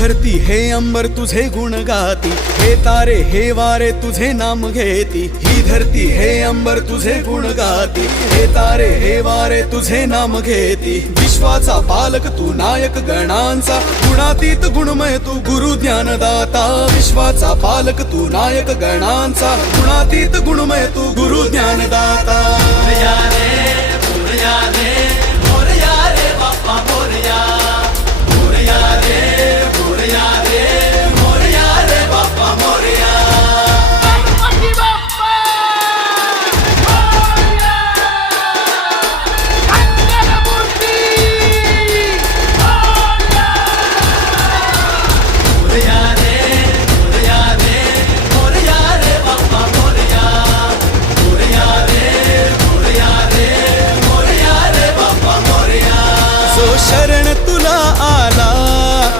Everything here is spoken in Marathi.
धरती हे अंबर तुझे गुण गाती, हे तारे हे वारे तुझे नाम घेती। ही धरती हे अंबर तुझे गुण गाती, हे तारे हे वारे तुझे नाम घेती। विश्वाचा पालक तू नायक गणांचा, गुणातीत गुणमय तू गुरु ज्ञानदाता। विश्वाचा पालक तू नायक गणांचा, गुणातीत गुणमय तू गुरु ज्ञानदाता। पूर्या रे पूर्या रे